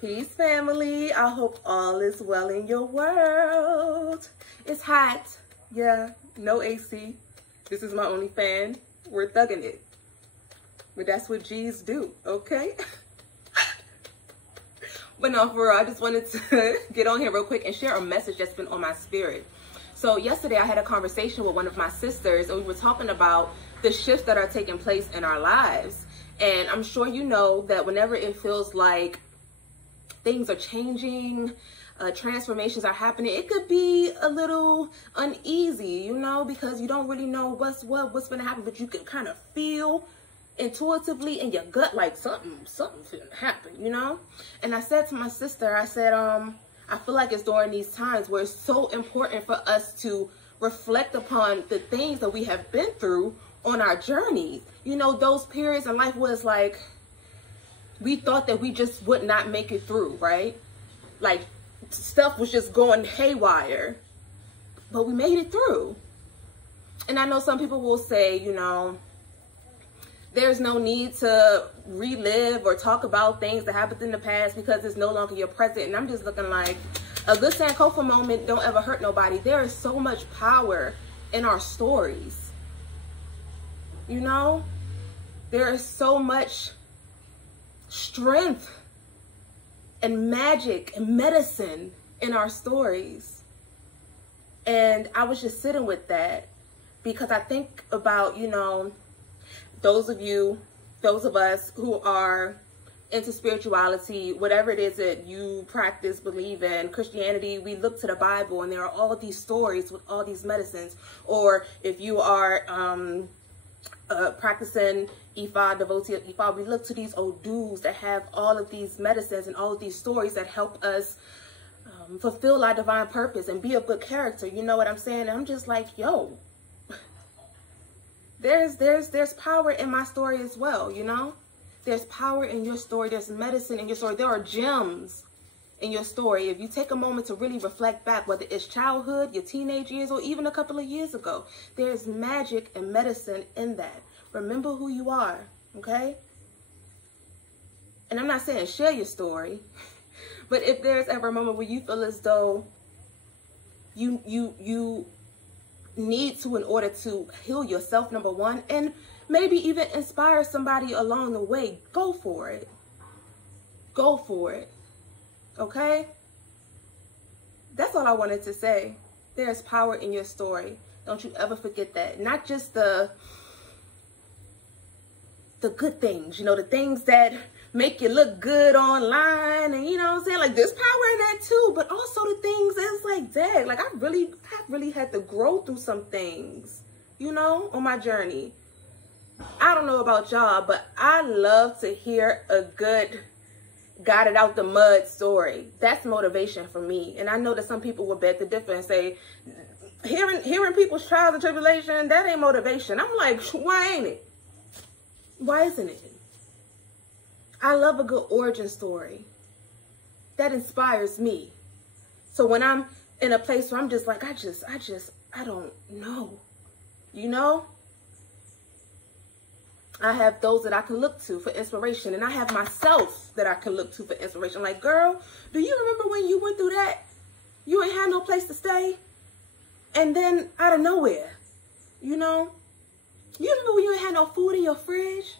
Peace, family. I hope all is well in your world. It's hot. Yeah, no AC. This is my only fan. We're thugging it. But that's what G's do, okay? But no, for real, I just wanted to get on here real quick and share a message that's been on my spirit. So yesterday I had a conversation with one of my sisters, and we were talking about the shifts that are taking place in our lives. And I'm sure you know that whenever it feels like things are changing, transformations are happening, it could be a little uneasy, you know, because you don't really know what's going to happen, but you can kind of feel intuitively in your gut like something's going to happen, you know. And I said to my sister, I said, I feel like it's during these times where it's so important for us to reflect upon the things that we have been through on our journeys. You know, those periods in life where it's like we thought that we just would not make it through, right? Like stuff was just going haywire, but we made it through. And I know some people will say, you know, there's no need to relive or talk about things that happened in the past because it's no longer your present. And I'm just looking like a good Sankofa moment don't ever hurt nobody. There is so much power in our stories. You know, there is so much strength and magic and medicine in our stories. And I was just sitting with that because I think about, you know, those of us who are into spirituality, whatever it is that you practice, believe in, Christianity, we look to the Bible and there are all these stories with all these medicines. Or if you are practicing Ifa, devotee of Ifa, we look to these Odus that have all of these medicines and all of these stories that help us fulfill our divine purpose and be a good character. You know what I'm saying? And I'm just like, yo, there's power in my story as well, you know? There's power in your story. There's medicine in your story. There are gems in your story. If you take a moment to really reflect back, whether it's childhood, your teenage years, or even a couple of years ago, there's magic and medicine in that. Remember who you are, okay? And I'm not saying share your story, but if there's ever a moment where you feel as though you need to in order to heal yourself, number one, and maybe even inspire somebody along the way, go for it. Go for it. Okay? That's all I wanted to say. There's power in your story. Don't you ever forget that. Not just the good things, you know, the things that make you look good online, and you know what I'm saying, like there's power in that too, but also the things that's like, dang, like I really had to grow through some things, you know, on my journey. I don't know about y'all, but I love to hear a good got it out the mud story. That's motivation for me. And I know that some people will beg to differ and say hearing people's trials and tribulation, that ain't motivation. I'm like, why ain't it? Why isn't it? I love a good origin story. That inspires me. So when I'm in a place where I'm just like, I don't know. You know? I have those that I can look to for inspiration. And I have myself that I can look to for inspiration. Like, girl, do you remember when you went through that? You ain't had no place to stay. And then out of nowhere, you know? You remember when you ain't had no food in your fridge?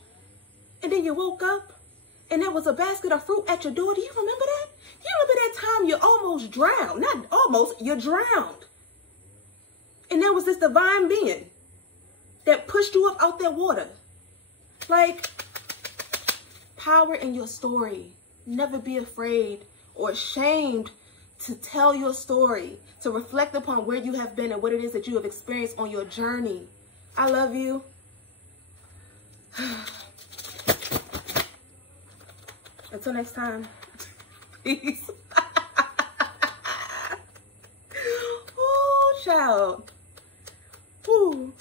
And then you woke up and there was a basket of fruit at your door. Do you remember that? You remember that time you almost drowned? Not almost, you drowned. And there was this divine being that pushed you up out that water. Like, power in your story. Never be afraid or ashamed to tell your story, to reflect upon where you have been and what it is that you have experienced on your journey. I love you. Until next time. Peace. Oh, child. Ooh.